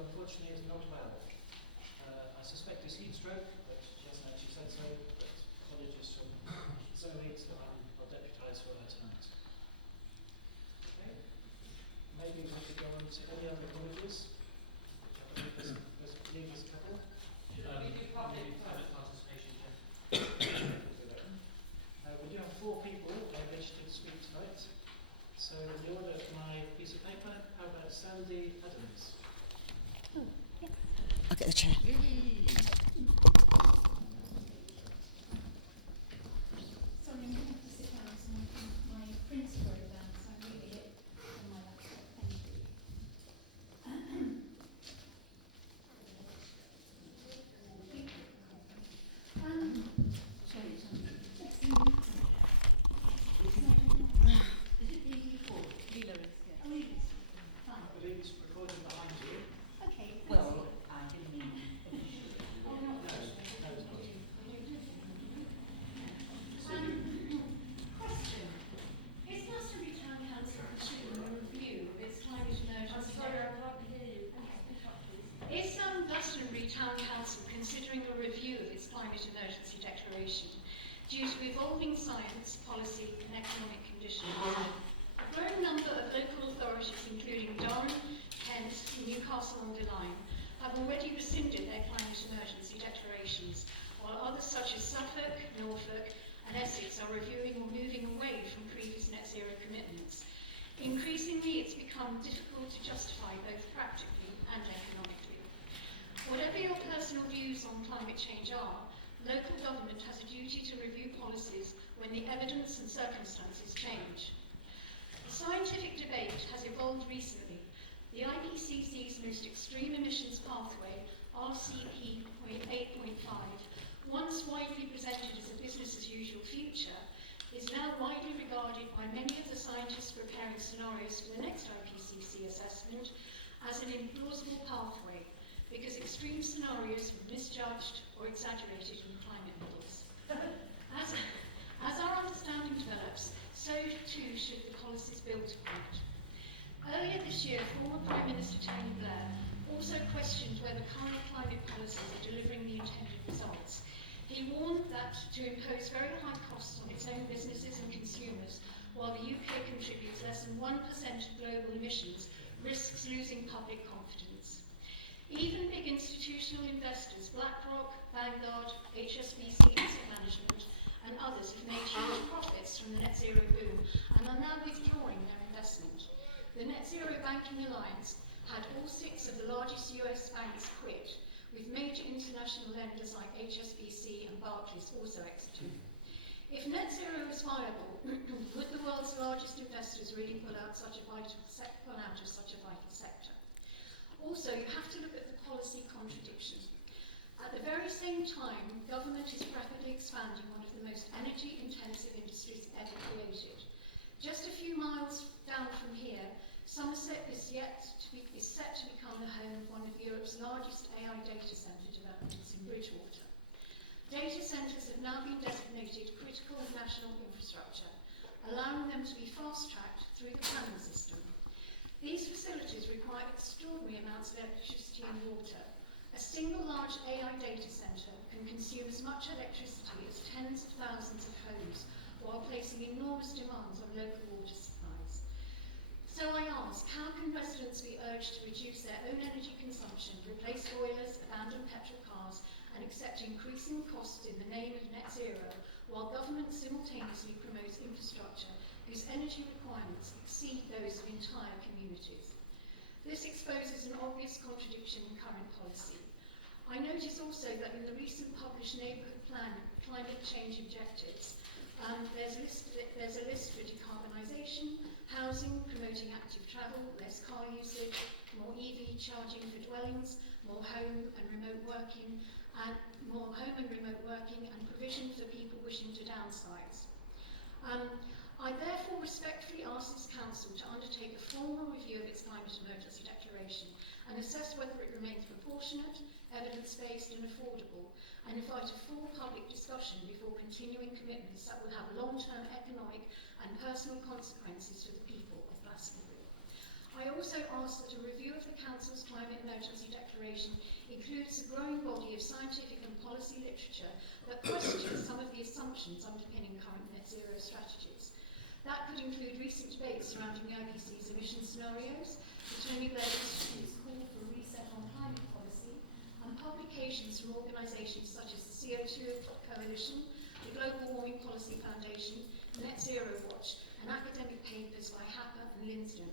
who unfortunately is not well. I suspect it's heat stroke, but she hasn't actually said so, but apologies from Zoe, so I'll deputise for her tonight. Okay. Maybe we could go on to any other apologies, which I believe there's a previous couple. We do public participation, we do have 4 people registered to speak tonight. So in the order of my piece of paper, how about Sandi Adams? I'll get the chair. Sorry, I'm going to have to sit down so my prints broke down, so I'm reading it on my laptop. Thank you. Sorry, is it the Lela is, yeah. Oh, it is. Fine. I believe it's recording behind you. Okay. Well, I didn't mean Oh, no. No, it's not. Question. Is Glastonbury Town Council considering a review of its climate emergency? I'm sorry, I can't hear you. Is Glastonbury Town Council considering a review of its climate emergency declaration due to evolving science, policy and economic conditions? A growing number of local authorities, including Durham, Kent and Newcastle-on-the-Lyme, have already rescinded their climate emergency declarations, while others such as Suffolk, Norfolk and Essex are reviewing or moving away from previous net zero commitments. Increasingly, it's become difficult to justify both practically and economically. Whatever your personal views on climate change are, local government has a duty to review policies when the evidence and circumstances change. The scientific debate has evolved recently. The IPCC's most extreme emissions pathway, RCP 8.5, once widely presented as a business-as-usual future, is now widely regarded by many of the scientists preparing scenarios for the next IPCC assessment as an implausible pathway, because extreme scenarios were misjudged or exaggerated in climate models. As our understanding develops, so too should the policies built upon it. Earlier this year, former Prime Minister Tony Blair also questioned whether current climate policies are delivering the intended results. He warned that to impose very high costs on its own businesses and consumers, while the UK contributes less than 1% of global emissions, risks losing public confidence. Even big institutional investors, BlackRock, Vanguard, HSBC Asset Management, and others have made huge profits from the net zero boom and are now withdrawing their investment. The Net Zero Banking Alliance had all 6 of the largest US banks quit, with major international lenders like HSBC and Barclays also exiting. If net zero is viable, would the world's largest investors really pull out of such a vital sector? Also, you have to look at the policy contradiction. At the very same time, government is rapidly expanding one of the most energy-intensive industries ever created. Just a few miles down from here, Somerset is set to become the home of one of Europe's largest AI data centre developments in Bridgewater. Data centres have now been designated critical national infrastructure, allowing them to be fast-tracked through the planning system. These facilities require extraordinary amounts of electricity and water. A single large AI data centre can consume as much electricity as tens of thousands of homes, while placing enormous demands on local water supplies. So I ask, how can residents be urged to reduce their own energy consumption, replace boilers, abandon petrol cars, and accept increasing costs in the name of net zero, while government simultaneously promotes infrastructure whose energy requirements exceed those of entire communities? This exposes an obvious contradiction in current policy. I notice also that in the recent published Neighbourood Plan climate change objectives, there's a list for decarbonisation, housing, promoting active travel, less car usage, more EV charging for dwellings, more home and remote working, and provision for people wishing to downsize. I therefore respectfully ask this Council to undertake a formal review of its climate emergency declaration and assess whether it remains proportionate, evidence-based and affordable, and invite a full public discussion before continuing commitments that will have long-term economic and personal consequences for the people of Glastonbury. I also ask that a review of the Council's climate emergency declaration includes a growing body of scientific and policy literature that questions some of the assumptions underpinning current net zero strategies. That could include recent debates surrounding the IPCC's emission scenarios, the Tony Blair Institute's call for a reset on climate policy, and publications from organisations such as the CO2 Coalition, the Global Warming Policy Foundation, Net Zero Watch, and academic papers by Happer and Linsden,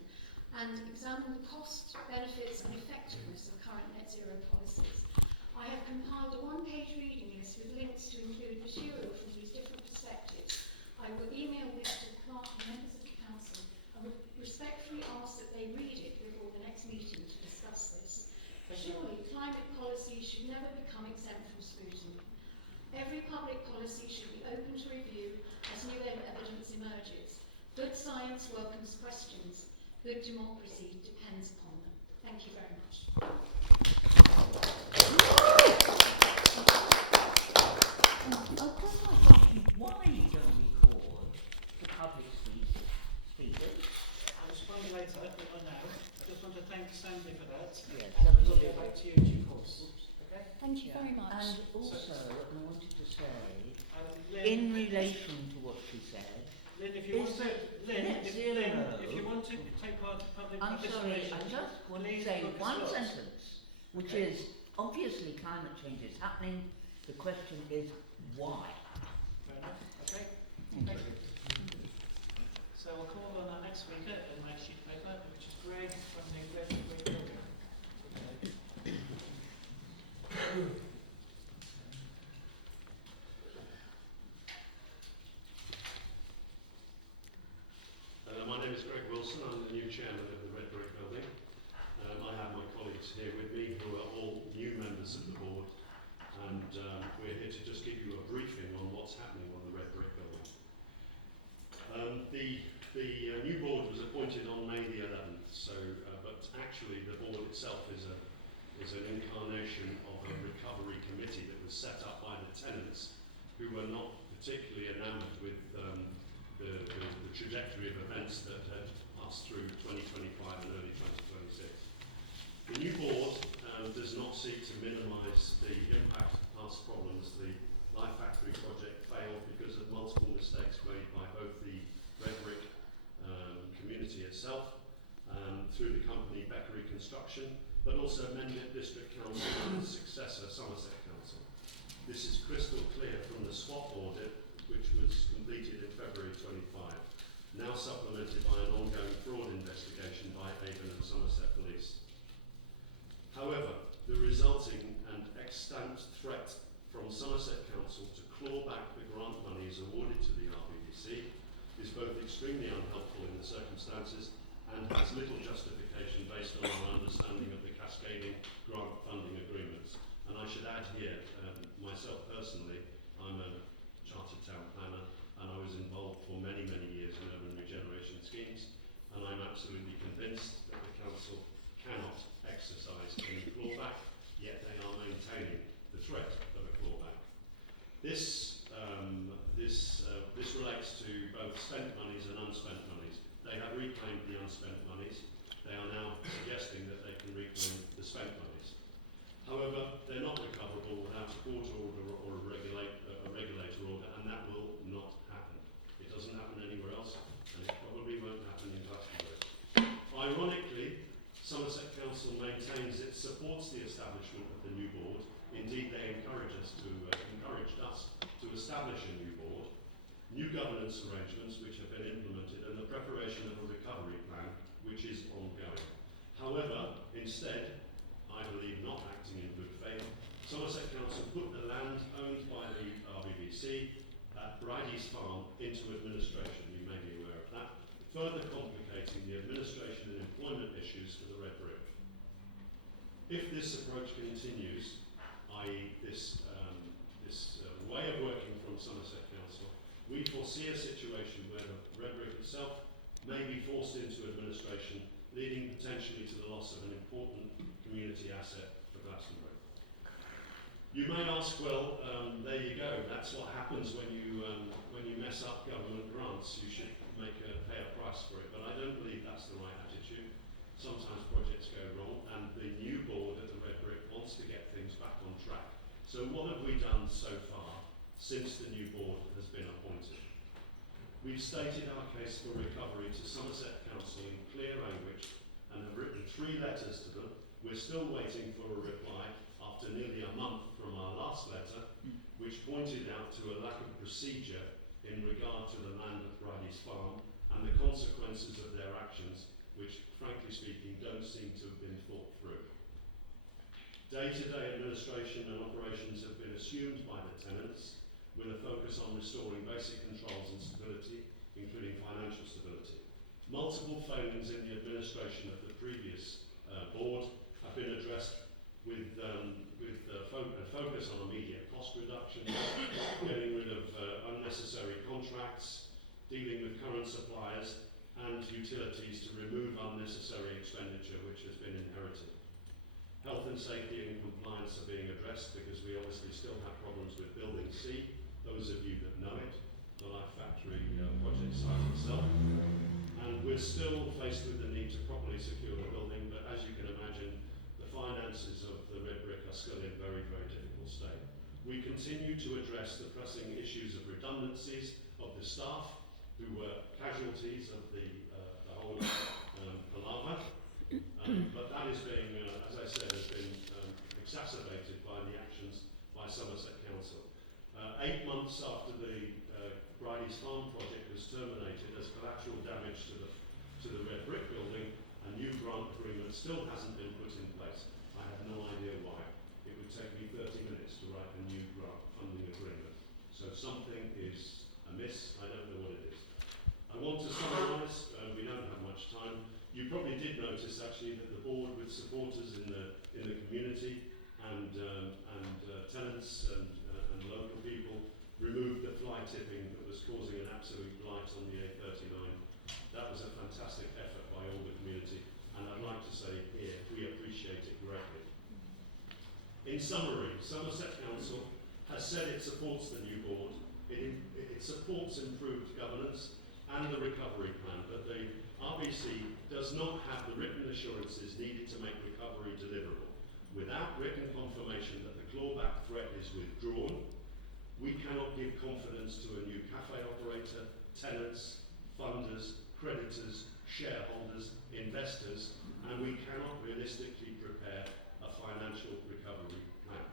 and examine the cost, benefits and effectiveness of current net zero policies. I have compiled a one-page reading list with links to include material from these different perspectives. I will email this to the clerk and members of the Council and would respectfully ask that they read it before the next meeting to discuss this. Surely, climate policy should never become exempt from scrutiny. Every public policy should be open to review as new evidence emerges. Good science welcomes questions. Good democracy depends upon them. Thank you very much. Why don't we call the public speakers? I'll respond later, but now. I just want to thank Sandi for that. Yes, and we'll get back to you in due course. Okay? Thank you very much. And also, I wanted to say, Lynn, in relation to what she said, Lynn, if you want to, if you want to take part in public I'm sorry, participation, I just want to please say book a one slot. sentence, which is, obviously climate change is happening, the question is why? Fair enough. Okay. Thank you. So we'll call on our next speaker in my sheet paper, which is Greg from the Red Brick Building. My name is Greg Wilson. I'm the new chairman of the Red Brick Building. I have my colleagues here with me who are all new members of the board, and we're here to just give you a briefing on what's happening on the Red Brick Building. The new board was appointed on May the 11th, so but actually the board itself is an incarnation of a recovery committee that was set up by the tenants who were not particularly enamoured with the trajectory of events that had passed through 2025 and early 2026. The new board does not seek to minimise the impact of past problems. The Life Factory project failed because of multiple mistakes made by both the Red Brick community itself, through the company Beckery Construction, but also Mendip District Council and its successor Somerset Council. This is crystal clear from the SWOT audit, which was completed in February 25, now supplemented by an ongoing fraud investigation by Avon and Somerset Police. However, the resulting and extant threat from Somerset Council to claw back the grant monies awarded to the RBDC is both extremely unhelpful in the circumstances and has little justification based on our understanding of the cascading grant funding agreements. And I should add here, myself personally, I'm a chartered town planner, and I was involved for many, many years in urban regeneration schemes, and I'm absolutely convinced that the council cannot exercise any clawback, yet they are maintaining the threat of a clawback. This relates to both spent monies and unspent monies. They have reclaimed the unspent monies. They are now suggesting that they can reclaim the spent monies. However, they're not recoverable without a court order or a regulator order, and that will not happen. It doesn't happen anywhere else, and it probably won't happen in Glastonbury. Ironically, Somerset Council maintains it supports the establishment of the new board. Indeed, they encouraged us to establish a new board, new governance arrangements which have been implemented, and the preparation of a recovery plan which is ongoing. However, instead, I believe not acting in good faith, Somerset Council put the land owned by the RBBC at Bridie's Farm into administration. You may be aware of that, further complicating the administration and employment issues for the Red Brick. If this approach continues, i.e. this way of working from Somerset Council, we foresee a situation where the Red Brick itself may be forced into administration, leading potentially to the loss of an important community asset for Glastonbury. You may ask, well, there you go. That's what happens when you mess up government grants. You should pay a price for it. But I don't believe that's the right attitude. sometimes projects go wrong, and the new board at the Red Brick wants to get things back on track. So what have we done so far since the new board has been appointed? We've stated our case for recovery to Somerset Council in clear language and have written 3 letters to them. We're still waiting for a reply after nearly a month from our last letter, which pointed out to a lack of procedure in regard to the land at Bridie's Farm and the consequences of their actions, which, frankly speaking, don't seem to have been thought through. Day-to-day administration and operations have been assumed by the tenants, with a focus on restoring basic controls and stability, including financial stability. Multiple failings in the administration of the previous board have been addressed with a focus on immediate cost reduction, getting rid of unnecessary contracts, dealing with current suppliers and utilities to remove unnecessary expenditure which has been inherited. Health and safety and compliance are being addressed because we obviously still have problems with Building C, those of you that know it, the Life Factory project site itself. And we're still faced with the need to properly secure the building, but as you can imagine, the finances of the Red Brick are still in very, very difficult state. We continue to address the pressing issues of redundancies of the staff who were casualties of the whole palaver, but that is being, as I said, has been exacerbated by the actions by Somerset Council. 8 months after the Bridie's Farm project was terminated as collateral damage to the Red Brick building, a new grant agreement still hasn't been put in place. I have no idea why. It would take me 30 minutes to write a new grant funding agreement. So something is amiss. I don't know what it is. I want to summarise. We don't have much time. You probably did notice actually that the board, with supporters in the community and tenants and local people, removed the fly tipping that was causing an absolute blight on the A39. That was a fantastic effort by all the community, and I'd like to say here, we appreciate it greatly. In summary, Somerset Council has said it supports the new board, it supports improved governance and the recovery plan, but the RBC does not have the written assurances needed to make recovery deliverable. Without written confirmation that the clawback threat is withdrawn, we cannot give confidence to a new cafe operator, tenants, funders, creditors, shareholders, investors, and we cannot realistically prepare a financial recovery plan.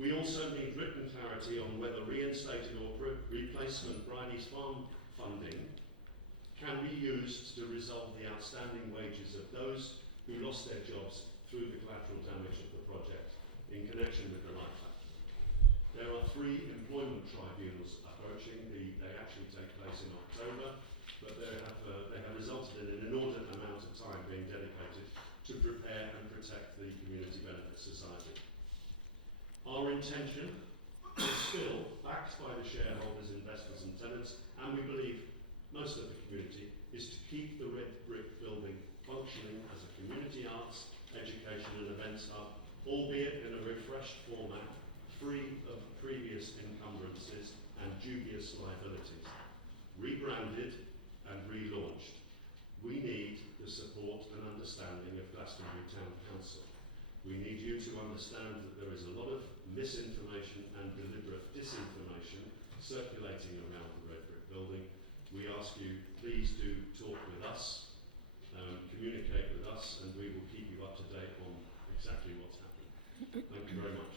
We also need written clarity on whether reinstated or replacement Bridie's Farm funding can be used to resolve the outstanding wages of those who lost their jobs through the collateral damage of the project in connection with the Life Factory. There are 3 employment tribunals approaching. They actually take place in October, but they have resulted in an inordinate amount of time being dedicated to prepare and protect the Community Benefit Society. Our intention is still, backed by the shareholders, investors and tenants, and we believe most of the community, is to keep the Red Brick building functioning as a community arts, education and events hub, albeit in a refreshed format, free of previous encumbrances and dubious liabilities, rebranded and relaunched. We need the support and understanding of Glastonbury Town Council. We need you to understand that there is a lot of misinformation and deliberate disinformation circulating around the Red Brick building. We ask you, please do talk with us, communicate with us, and we will keep you up to date on exactly what's happening. Thank you very much.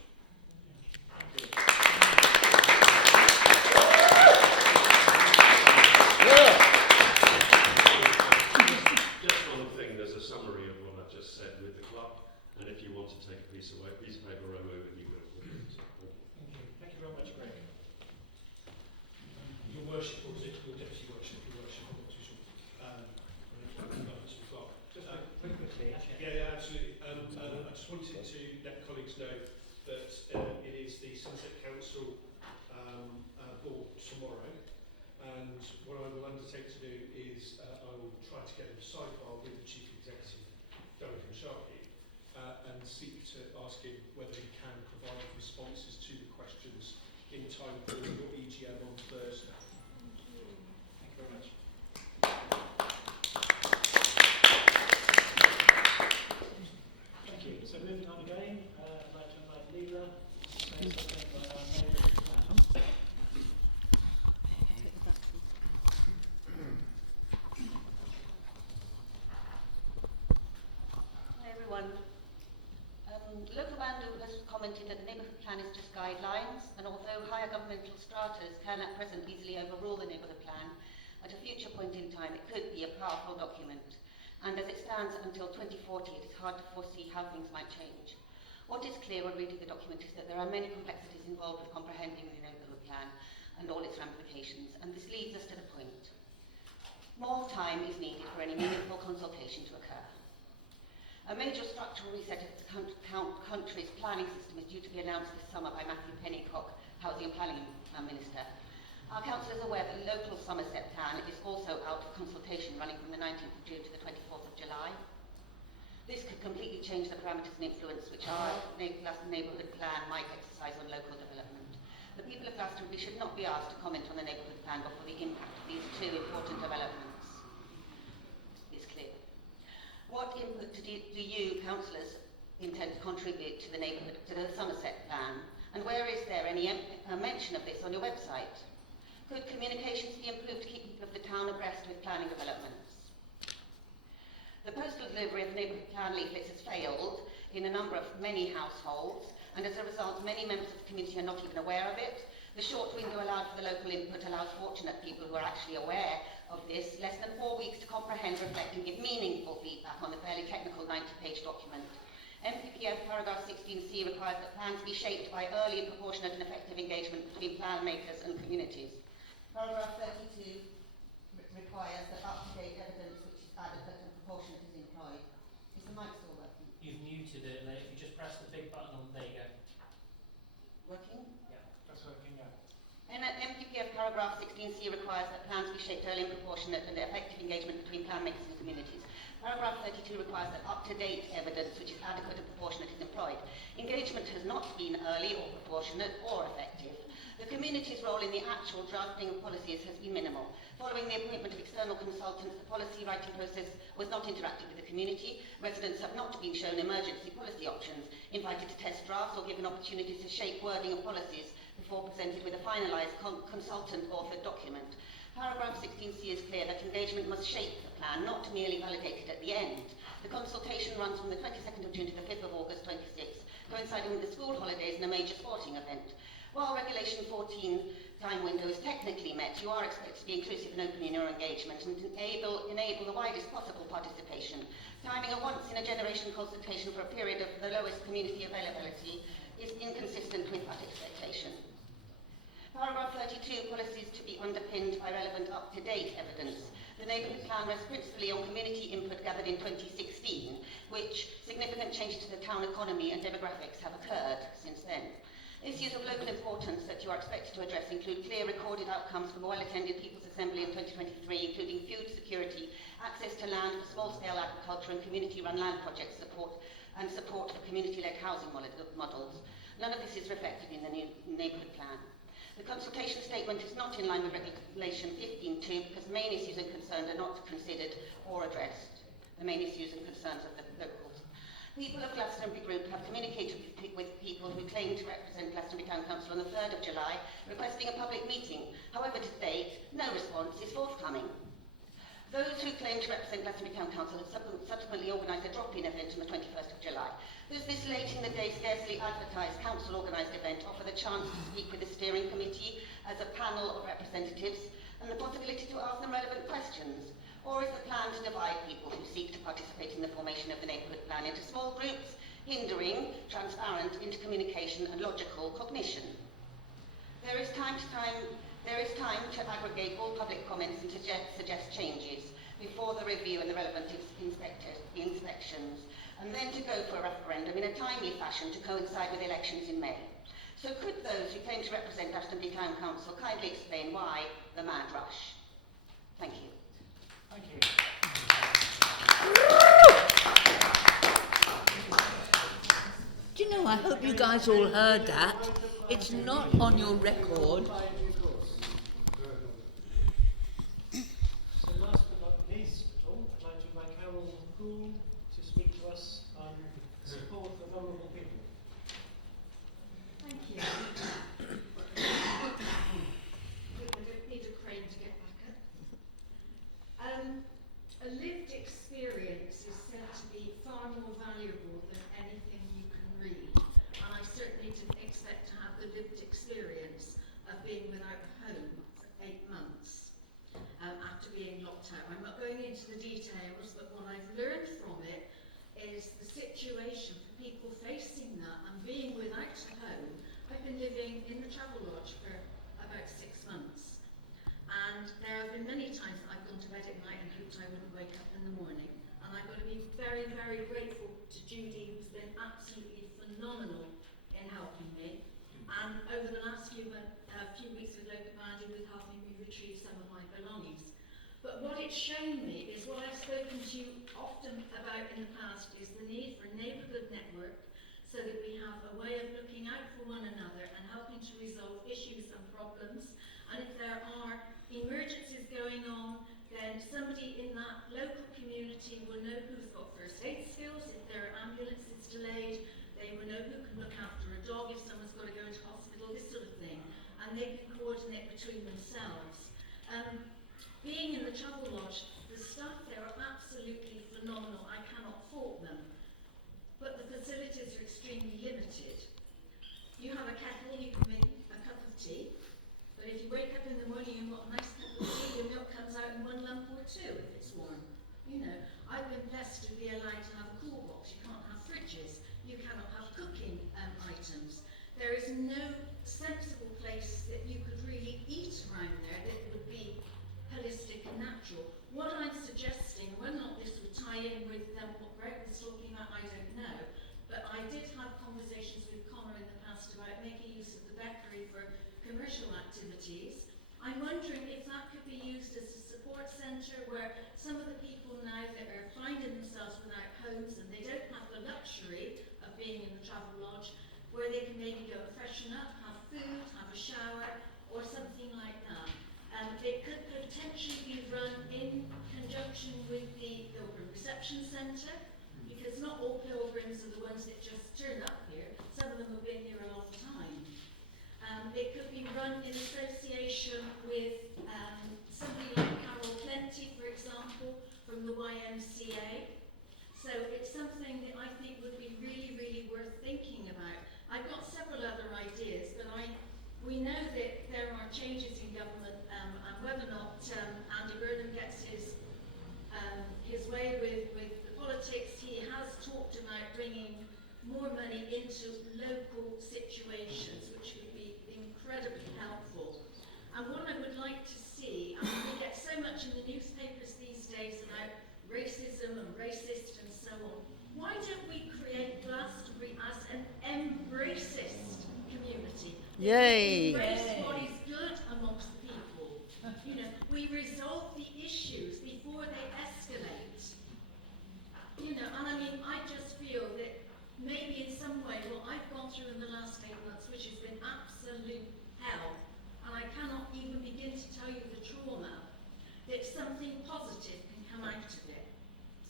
Just one thing, there's a summary of what I've just said with the club, and if you want to take a piece of paper away with you, will. Thank you very much, Greg. Your worship, or was it your deputy worship? Your worship, I'm not too sure. Just very quickly, actually. Yeah, absolutely. I just wanted to let colleagues know that it is the Somerset Council board tomorrow, and what I will undertake to do is I will try to get a sidebar with the Chief Executive, Duncan Sharkey, and seek to ask him whether he can provide responses to the questions in time for your EGM on Thursday. Thank you very much. The local band has commented that the neighbourhood plan is just guidelines, and although higher governmental stratas can at present easily overrule the neighbourhood plan, at a future point in time it could be a powerful document. And as it stands until 2040, it is hard to foresee how things might change. What is clear when reading the document is that there are many complexities involved with comprehending the neighbourhood plan and all its ramifications, and this leads us to the point. More time is needed for any meaningful consultation to occur. A major structural reset of the country's planning system is due to be announced this summer by Matthew Pennycock, Housing and Planning Minister. Our council is aware that the local Somerset plan is also out for consultation, running from the 19th of June to the 24th of July. This could completely change the parameters and influence which our neighbourhood plan might exercise on local development. The people of Glastonbury should not be asked to comment on the neighbourhood plan before the impact of these two important developments is clear. What input do you, councillors, intend to contribute to the neighbourhood, to the Somerset plan, and where is there any mention of this on your website? Could communications be improved to keep people of the town abreast with planning developments? The postal delivery of neighbourhood plan leaflets has failed in many households, and as a result, many members of the community are not even aware of it. The short window allowed for the local input allows fortunate people who are actually aware of this less than 4 weeks to comprehend, reflect and give meaningful feedback on the fairly technical 90-page document. MPPF paragraph 16C requires that plans be shaped by early and proportionate and effective engagement between plan makers and communities. Paragraph 32 requires that up-to-date evidence which is adequate and proportionate is employed. Is the mic still working? You've muted it, Lela. If you just press the big button on, there you go. Working? Yeah, that's working now. And MPPF paragraph 16C requires that plans be shaped early and proportionate and effective engagement between plan makers and communities. Paragraph 32 requires that up-to-date evidence which is adequate and proportionate is employed. Engagement has not been early or proportionate or effective. The community's role in the actual drafting of policies has been minimal. Following the appointment of external consultants, the policy writing process was not interactive with the community. Residents have not been shown emergency policy options, invited to test drafts or given opportunities to shape wording of policies before presented with a finalised consultant-authored document. Paragraph 16C is clear that engagement must shape the plan, not merely validate it at the end. The consultation runs from the 22nd of June to the 5th of August 26, coinciding with the school holidays and a major sporting event. While Regulation 14 time window is technically met, you are expected to be inclusive and open in your engagement and enable the widest possible participation. Timing a once-in-a-generation consultation for a period of the lowest community availability is inconsistent with that expectation. Paragraph 32, policies to be underpinned by relevant up-to-date evidence. The neighbourhood plan rests principally on community input gathered in 2016, which significant changes to the town economy and demographics have occurred since then. Issues of local importance that you are expected to address include clear recorded outcomes from a well-attended People's Assembly in 2023, including food security, access to land for small-scale agriculture and community-run land project support, and support for community-led housing models. None of this is reflected in the new neighbourhood plan. The consultation statement is not in line with Regulation 15.2 because main issues and concerns are not considered or addressed. The main issues and concerns of the locals. People of Glastonbury Group have communicated with people who claim to represent Glastonbury Town Council on the 3rd of July, requesting a public meeting. However, to date, no response is forthcoming. Those who claim to represent Glastonbury Town Council have subsequently organised a drop-in event on the 21st of July. Does this late in the day, scarcely advertised council-organised event offer the chance to speak with the steering committee as a panel of representatives and the possibility to ask them relevant questions? Or is the plan to divide people who seek to participate in the formation of the neighbourhood plan into small groups, hindering transparent intercommunication and logical cognition? There is time to aggregate all public comments and suggest changes before the review and the relevant inspections, and then to go for a referendum in a timely fashion to coincide with elections in May. So could those who claim to represent Glastonbury Town Council kindly explain why the mad rush? Thank you. Thank you. Do you know, I hope you guys all heard that. It's not on your record. So last but not least, I'd like to invite Carol Poole to speak to us on support for vulnerable people. Thank you. I don't need a crane to get back up. A lived experience is said to be far more valuable than anything you can read. into the details, but what I've learned from it is the situation for people facing that and being without a home. I've been living in the travel lodge for about 6 months, and there have been many times that I've gone to bed at night and hoped I wouldn't wake up in the morning. And I've got to be very, very grateful to Judy, who's been absolutely phenomenal in helping me. And over the last few weeks with Local Boundary, with helping me retrieve some of my belongings. But what it's shown me is what I've spoken to you often about in the past, is the need for a neighbourhood network, so that we have a way of looking out for one another and helping to resolve issues and problems. And if there are emergencies going on, then somebody in that local community will know who's got first aid skills. If there are ambulances delayed, they will know who can look after a dog if someone's got to go into hospital, this sort of thing. And they can coordinate between themselves. Being in the travel lodge, the staff there are absolutely phenomenal. I cannot fault them. But the facilities are extremely limited. You have a kettle, you can make a cup of tea. But if you wake up in the morning and want a nice cup of tea, your milk comes out in 1 lump or 2 if it's warm. You know, I've been blessed to be allowed to have a cool box. You can't have fridges. You cannot have cooking items. There is no sensible place that you could really eat around there that would be holistic and natural. What I'm suggesting, whether or not this would tie in with what Greg was talking about, I don't know. But I did have conversations with Connor in the past about making use of the Beckery for commercial activities. I'm wondering if that could be used as a support centre where some of the people now that are finding themselves without homes and they don't have the luxury of being in the travel lodge, where they can maybe go and freshen up, have food, have a shower, or something like that. It could potentially be run in conjunction with the Pilgrim Reception Centre, because not all pilgrims are the ones that just turn up here. Some of them have been here a long time. It could be run in association with somebody like Carol Plenty, for example, from the YMCA. So it's something that I think would be really, really worth thinking about. I've got several other ideas, but we know that there are changes in government, and whether or not Andy Burnham gets his way with the politics, he has talked about bringing more money into local situations, which would be incredibly helpful. And what I would like to see, I mean, we get so much in the newspapers these days about racism and racist and so on. Why don't we create Glastonbury as an embracist community? Yay! Embrace what is good amongst the people. You know, we resolve the issues before they escalate. You know, and I mean, I just feel that maybe in some way what I've gone through in the last 8 months, which has been absolute hell, and I cannot even begin to tell you the trauma, that something positive can come out of it.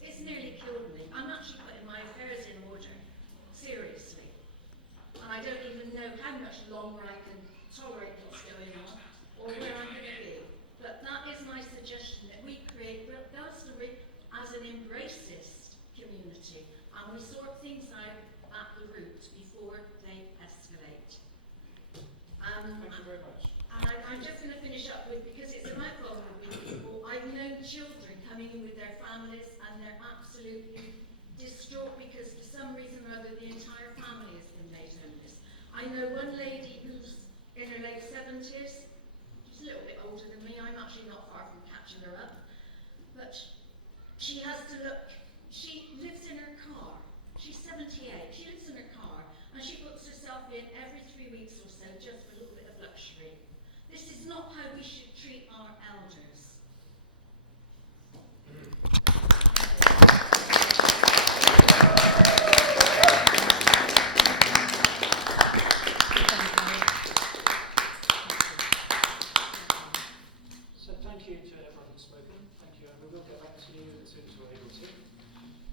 It's nearly killed me. I'm actually putting my affairs in order, seriously. And I don't even know how much longer I can tolerate what's going on, or where I'm going to be. But that is my suggestion, that we create Glastonbury as an embracist community, and we sort things out at the root before they escalate. Thank you very much. And I'm just going to finish up with, because it's about vulnerable people, I've known children coming in with their families and they're absolutely distraught because for some reason or other the entire family has been made homeless. I know one lady who's in her late 70s, she's a little bit older than me, I'm actually not far from catching her up, but she has to look, she lives in her car, she's 78, she lives in her car, and she puts herself in every 3 weeks or so just for a little bit of luxury. This is not how we should treat our elders. So thank you to everyone who's spoken. Thank you, and we will get back to you as soon as we're able to.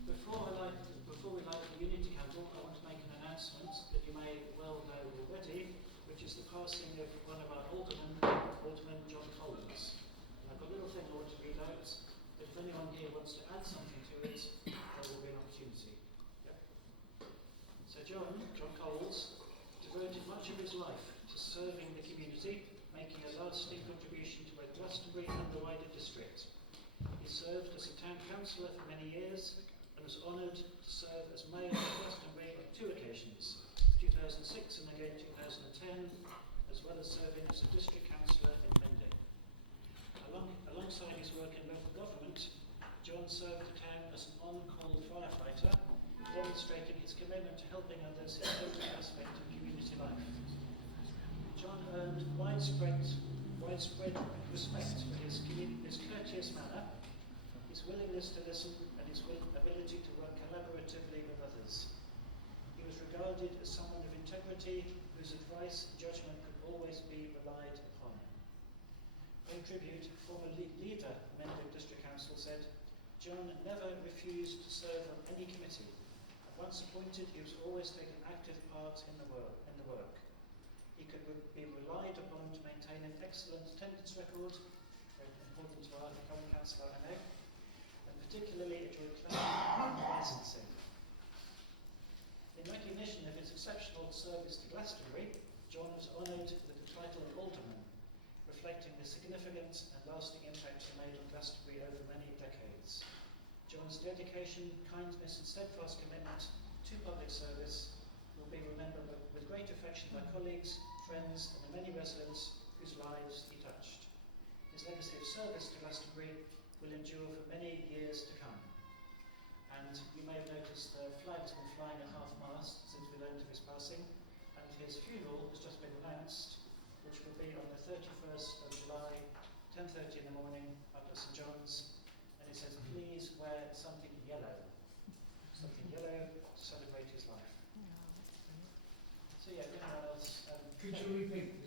Before we light the unity candle, I want to make an announcement that you may well know already, which is the passing of one of our Alderman John Collins. I've got a little thing I want to read out, but if anyone here wants to add something to it, there will be an opportunity. Yep. So John Coles devoted much of his life to serving the community, making a lasting contribution to both Glastonbury and the wider district. He served as a town Camden, as well as serving as a district councillor in Mending. Alongside his work in local government, John served the town as an on-call firefighter, demonstrating his commitment to helping others in every aspect of community life. John earned widespread respect for his courteous manner, his willingness to listen, and his ability to work collaboratively with others. He was regarded as someone of integrity whose advice and judgment could always be relied upon. In tribute, former leader of Mending District Council said, John never refused to serve on any committee, and once appointed he was always taking active part in the work. He could be relied upon to maintain an excellent attendance record, very important to our current councillor I know, and particularly enjoyed planning and licensing. In recognition of his exceptional service to Glastonbury, John was honoured with the title of Alderman, reflecting the significant and lasting impact he made on Glastonbury over many decades. John's dedication, kindness and steadfast commitment to public service will be remembered with great affection by colleagues, friends and the many residents whose lives he touched. His legacy of service to Glastonbury will endure for many years to come. And you may have noticed the flag has been flying at half-mast since we learned of his passing, and his funeral has just been announced, which will be on the 31st of July, 10:30 in the morning, up at St John's, and it says, please wear something yellow to celebrate his life. So yeah, anyone else? Could you repeat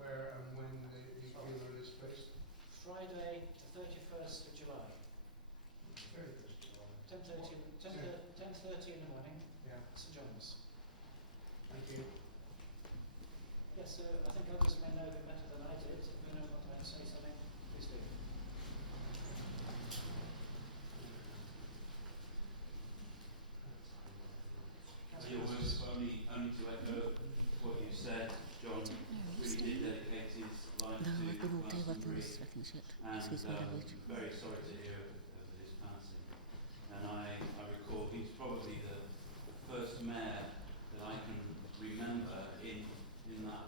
where and when the funeral is placed? Friday, the 31st of July. 31st of July. 10:30 in the morning, Yeah. St John's. Thank you. Yes, so I think others may know him better than I did. If anyone wants to say something, please do. Your words, only to echo what you said, John really did dedicate his life to Glastonbury, and very sorry to hear of his passing. And I recall he's probably the first mayor that I can remember in that